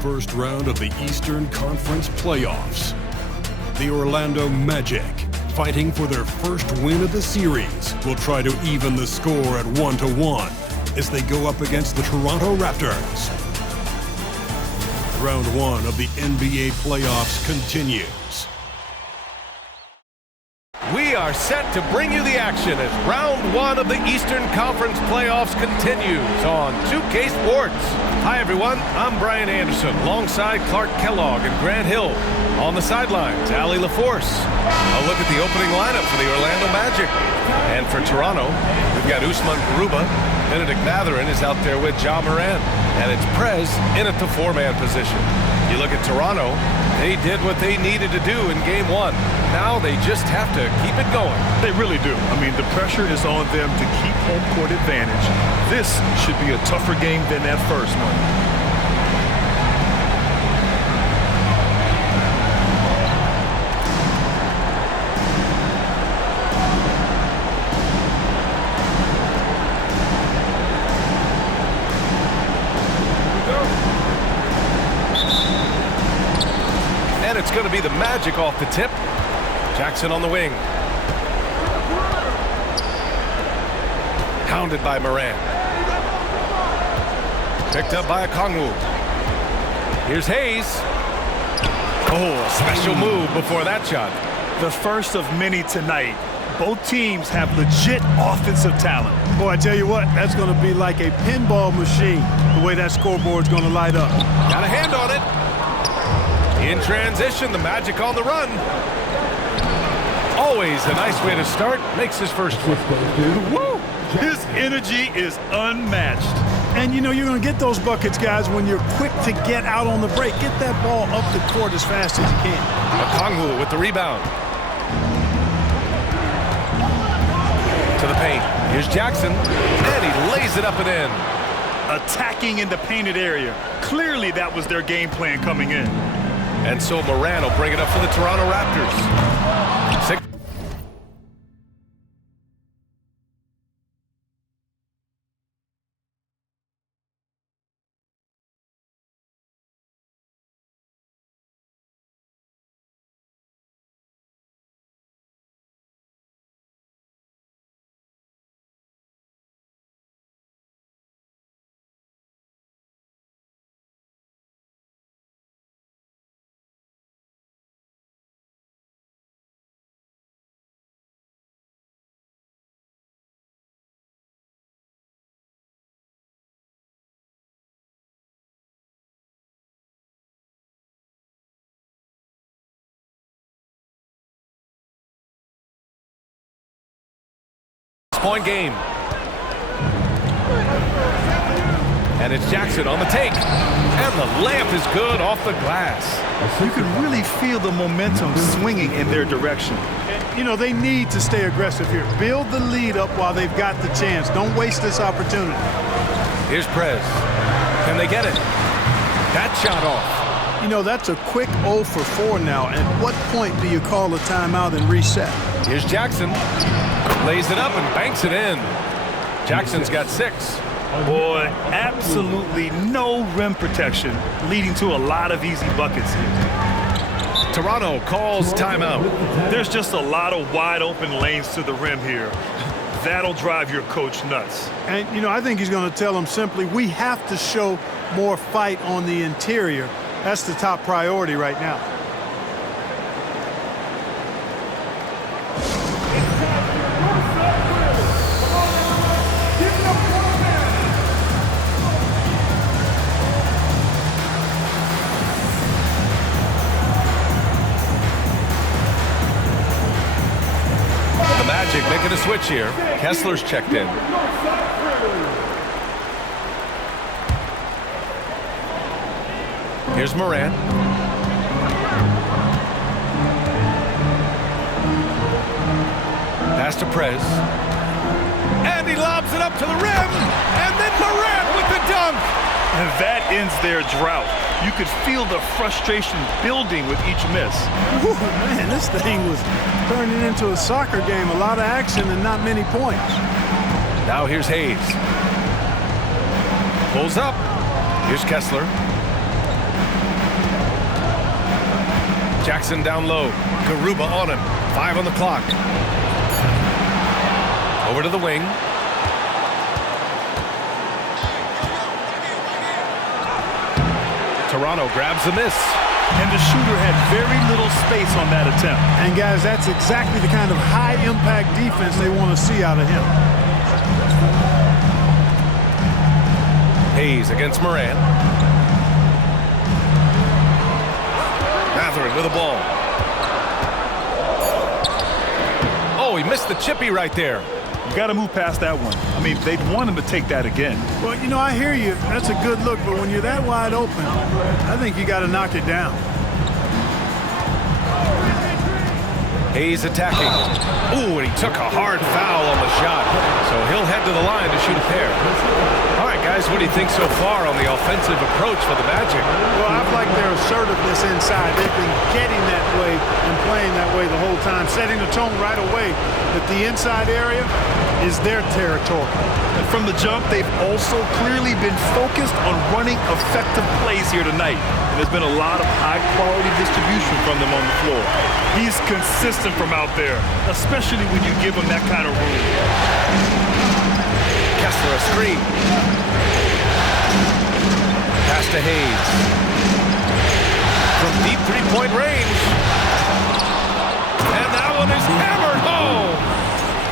first round of the Eastern Conference playoffs. The Orlando Magic, fighting for their first win of the series, will try to even the score at 1-1 as they go up against the Toronto Raptors. Round 1 of the NBA playoffs continues. We are set to bring you the action as round 1 of the Eastern Conference playoffs continues on 2K Sports. Hi everyone, I'm Brian Anderson alongside Clark Kellogg and Grant Hill. On the sidelines, Allie LaForce. A look at the opening lineup for the Orlando Magic. And for Toronto, we've got Usman Garuba. Benedict Mathurin is out there with Ja Morant. And it's Prez in at the four-man position. You look at Toronto, they did what they needed to do in Game 1. Now they just have to keep it going. They really do. I mean, the pressure is on them to keep home court advantage. This should be a tougher game than that first one. And it's going to be the Magic off the tip. Jackson on the wing. Hounded by Morant. Picked up by Okongwu. Here's Hayes. Oh, special move before that shot. The first of many tonight. Both teams have legit offensive talent. Boy, I tell you what, that's going to be like a pinball machine, the way that scoreboard's going to light up. Got a hand on it. In transition, the Magic on the run. Always a nice way to start. Makes his first one. Woo! His energy is unmatched. And you know you're going to get those buckets, guys, when you're quick to get out on the break. Get that ball up the court as fast as you can. Okongwu with the rebound. To the paint. Here's Jackson. And he lays it up and in. Attacking in the painted area. Clearly that was their game plan coming in. And so Morant will bring it up for the Toronto Raptors. 6. Point game. And it's Jackson on the take. And the layup is good off the glass. You can really feel the momentum swinging in their direction. You know, they need to stay aggressive here. Build the lead up while they've got the chance. Don't waste this opportunity. Here's Prez. Can they get it? That shot off. You know, that's a quick 0 for 4 now. At what point do you call a timeout and reset? Here's Jackson. Lays it up and banks it in. Jackson's got 6. Boy, absolutely no rim protection, leading to a lot of easy buckets here. Toronto calls timeout. There's just a lot of wide open lanes to the rim here. That'll drive your coach nuts. And, you know, I think he's going to tell them simply, we have to show more fight on the interior. That's the top priority right now. Magic making a switch here. Kessler's checked in. Here's Morant. Pass to Prez. And he lobs it up to the rim. And then Morant with the dunk. And that ends their drought. You could feel the frustration building with each miss. Ooh, man, this thing was turning into a soccer game. A lot of action and not many points. Now here's Hayes. Pulls up. Here's Kessler. Jackson down low. Garuba on him. 5 on the clock. Over to the wing. Toronto grabs the miss. And the shooter had very little space on that attempt. And guys, that's exactly the kind of high-impact defense they want to see out of him. Hayes against Morant. Matherin with a ball. Oh, he missed the chippy right there. You got to move past that one. I mean, they'd want him to take that again. Well, you know, I hear you. That's a good look, but when you're that wide open, I think you got to knock it down. Hayes attacking. Ooh, and he took a hard foul on the shot. So he'll head to the line to shoot a pair. All right, guys, what do you think so far on the offensive approach for the Magic? Well, I've liked their assertiveness inside. They've been getting that way and playing that way the whole time, setting the tone right away that the inside area is their territory. And from the jump, they've also clearly been focused on running effective plays here tonight. And there's been a lot of high-quality distribution from them on the floor. He's consistent from out there, especially when you give him that kind of room. Kessler a screen. Pass to Hayes. From deep three-point range. And that one is hammered home.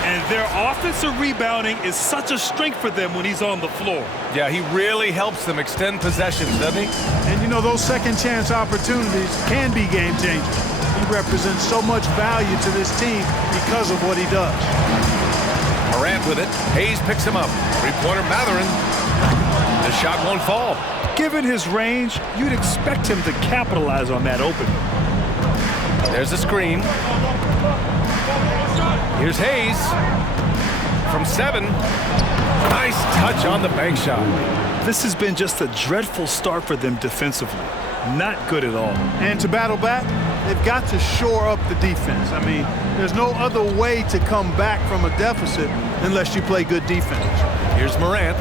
And their offensive rebounding is such a strength for them when he's on the floor. Yeah, he really helps them extend possessions, doesn't he? And, you know, those second-chance opportunities can be game-changing. He represents so much value to this team because of what he does. Morant with it. Hayes picks him up. Three-pointer Matherin. The shot won't fall. Given his range, you'd expect him to capitalize on that opening. There's a screen. Here's Hayes. From 7. Nice touch on the bank shot. This has been just a dreadful start for them defensively. Not good at all. And to battle back, they've got to shore up the defense. I mean, there's no other way to come back from a deficit unless you play good defense. Here's Morant.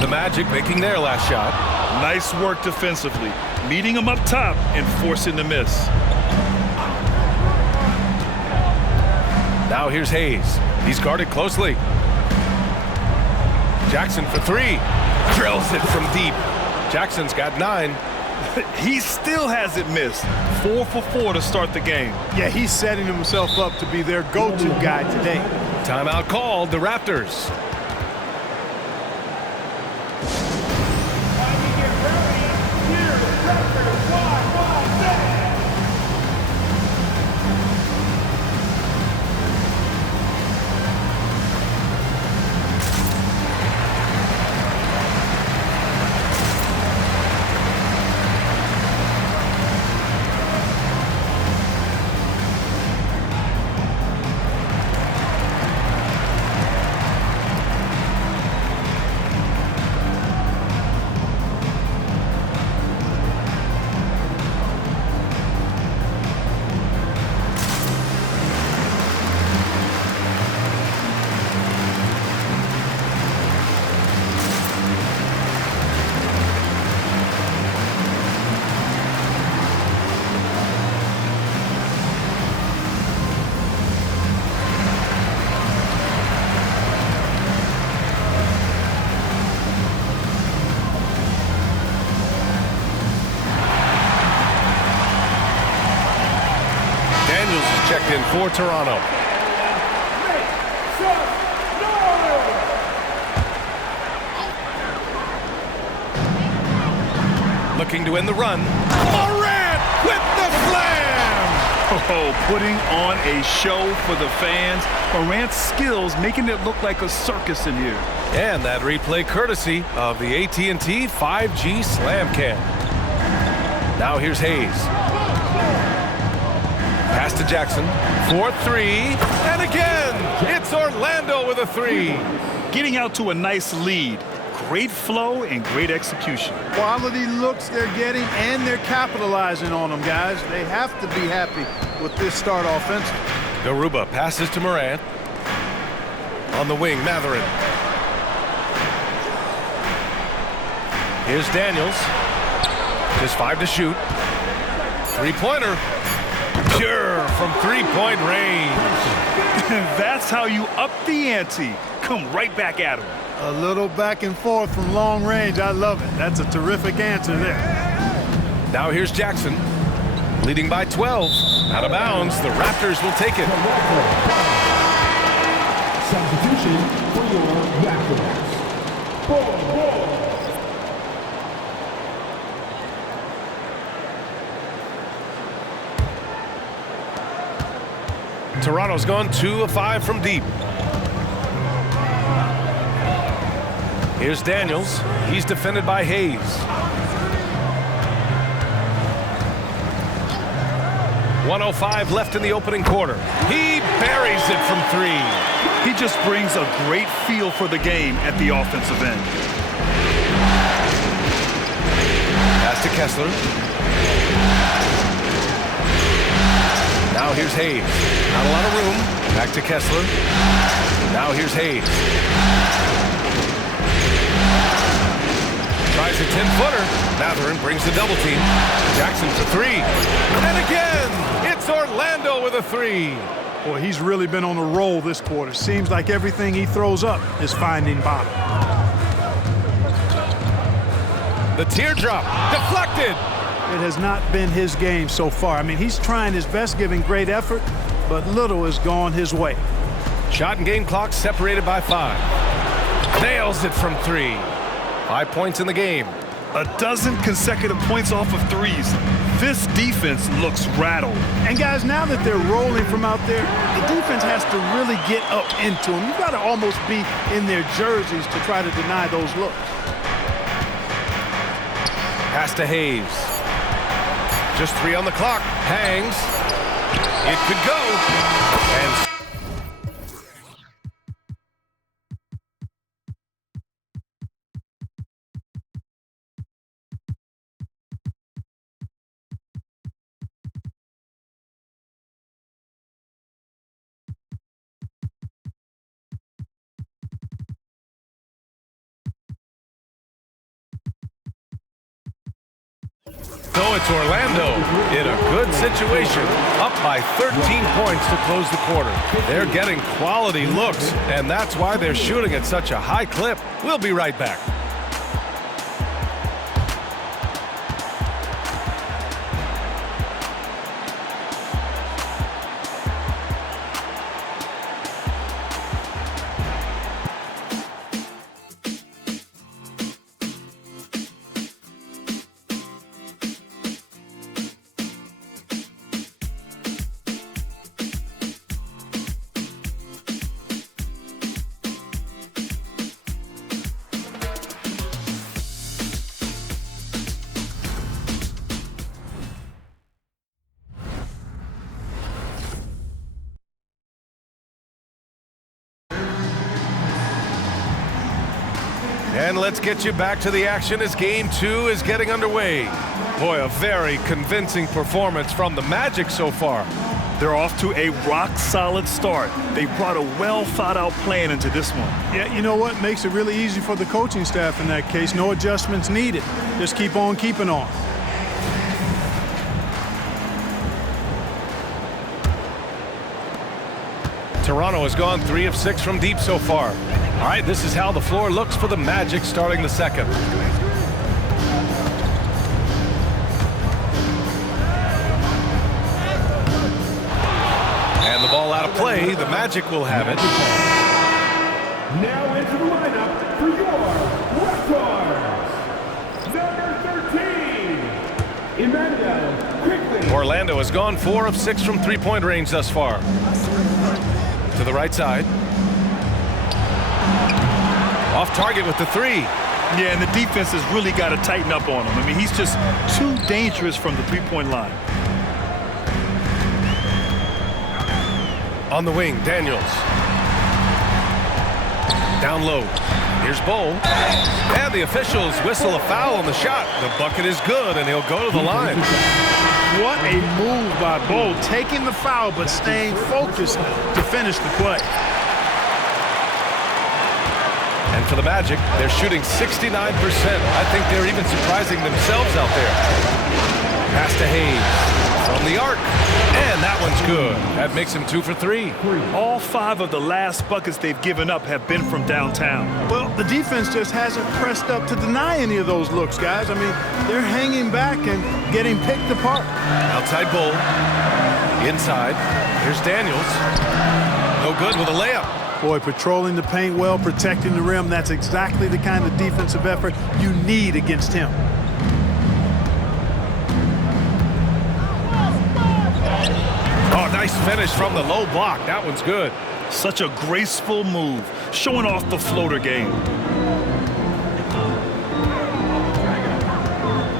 The Magic making their last shot. Nice work defensively, meeting him up top and forcing the miss. Now here's Hayes. He's guarded closely. Jackson for 3. Drills it from deep. Jackson's got 9. He still hasn't missed. 4 for 4 to start the game. Yeah, he's setting himself up to be their go-to guy today. Timeout called, the Raptors. Checked in for Toronto. Looking to end the run. Morant with the slam! Oh, putting on a show for the fans. Morant's skills making it look like a circus in here. And that replay courtesy of the AT&T 5G Slam Cam. Now here's Hayes. Pass to Jackson for 3, and again, it's Orlando with a 3. Getting out to a nice lead. Great flow and great execution. Quality looks they're getting, and they're capitalizing on them, guys. They have to be happy with this start offensively. Garuba passes to Morant. On the wing, Matherin. Here's Daniels. Just 5 to shoot. Three-pointer. Pure from three-point range. That's how you up the ante. Come right back at him. A little back and forth from long range. I love it. That's a terrific answer there. Now here's Jackson, leading by 12. Out of bounds, the Raptors will take it. Substitution for your Raptors. Ball. Toronto's gone 2 of 5 from deep. Here's Daniels. He's defended by Hayes. .105 left in the opening quarter. He buries it from 3. He just brings a great feel for the game at the offensive end. Pass to Kessler. Now here's Hayes. Not a lot of room. Back to Kessler. Now here's Hayes. Tries a 10-footer. Matherin brings the double team. Jackson for 3. And again, it's Orlando with a 3. Boy, he's really been on a roll this quarter. Seems like everything he throws up is finding bottom. The teardrop deflected. It has not been his game so far. I mean, he's trying his best, giving great effort, but little has gone his way. Shot and game clock separated by 5. Nails it from 3. 5 points in the game. A dozen consecutive points off of threes. This defense looks rattled. And guys, now that they're rolling from out there, the defense has to really get up into them. You've got to almost be in their jerseys to try to deny those looks. Pass to Hayes. Just 3 on the clock. Hangs. It could go. And so it's Orlando in a good situation, up by 13 points to close the quarter. They're getting quality looks, and that's why they're shooting at such a high clip. We'll be right back. And let's get you back to the action as Game 2 is getting underway. Boy, a very convincing performance from the Magic so far. They're off to a rock-solid start. They brought a well-thought-out plan into this one. Yeah, you know what? Makes it really easy for the coaching staff in that case. No adjustments needed. Just keep on keeping on. Toronto has gone 3 of 6 from deep so far. All right, this is how the floor looks for the Magic starting the second. And the ball out of play. The Magic will have it. Now into the lineup for your Raptors. Number 13, Emmanuel Quickly. Orlando has gone 4 of 6 from three-point range thus far. To the right side. Off target with the 3. Yeah, and the defense has really got to tighten up on him. I mean, he's just too dangerous from the three-point line. On the wing, Daniels. Down low. Here's Bowl. And the officials whistle a foul on the shot. The bucket is good, and he'll go to the line. What a move by Bowl, taking the foul but staying focused to finish the play. And for the Magic, they're shooting 69%. I think they're even surprising themselves out there. Pass to Hayes. From the arc. And that one's good. That makes him 2 for 3. All 5 of the last buckets they've given up have been from downtown. Well, the defense just hasn't pressed up to deny any of those looks, guys. I mean, they're hanging back and getting picked apart. Outside Bull. Inside. Here's Daniels. No good with a layup. Boy, patrolling the paint well, protecting the rim, that's exactly the kind of defensive effort you need against him. Oh, nice finish from the low block. That one's good. Such a graceful move, showing off the floater game.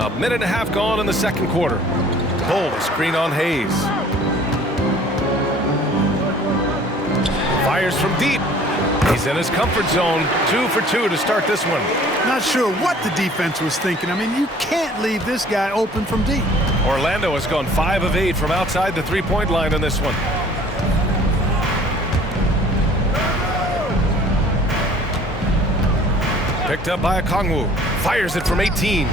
A minute and a half gone in the second quarter. Bull, screen on Hayes. Fires from deep. He's in his comfort zone. 2 for 2 to start this one. Not sure what the defense was thinking. I mean, you can't leave this guy open from deep. Orlando has gone 5 of 8 from outside the three-point line in this one. Picked up by Okongwu. Fires it from 18.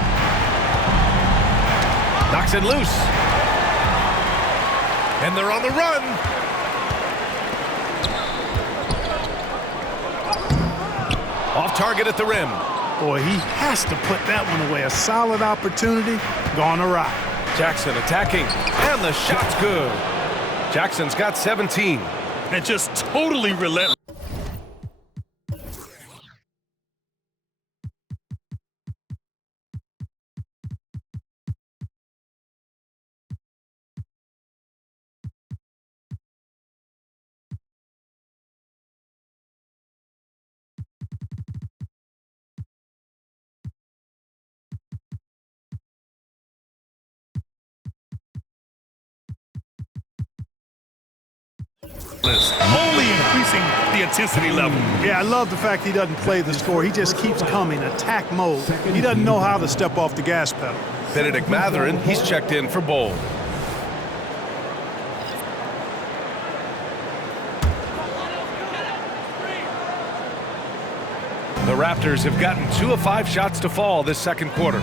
Knocks it loose. And they're on the run. Off target at the rim. Boy, he has to put that one away. A solid opportunity gone awry. Jackson attacking. And the shot's good. Jackson's got 17. And just totally relentless. Only increasing the intensity level. Yeah, I love the fact he doesn't play the score. He just keeps coming, attack mode. He doesn't know how to step off the gas pedal. Benedict Mathurin, he's checked in for Bull. The Raptors have gotten 2 of 5 shots to fall this second quarter.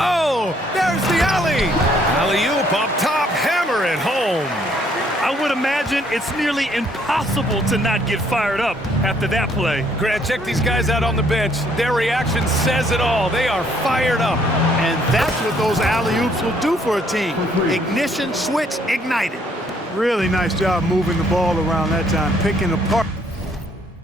Oh, there's the alley. Alley-oop up top, hammer it home. I would imagine it's nearly impossible to not get fired up after that play. Grant, check these guys out on the bench. Their reaction says it all. They are fired up. And that's what those alley-oops will do for a team. Ignition, switch, ignited. Really nice job moving the ball around that time, picking apart.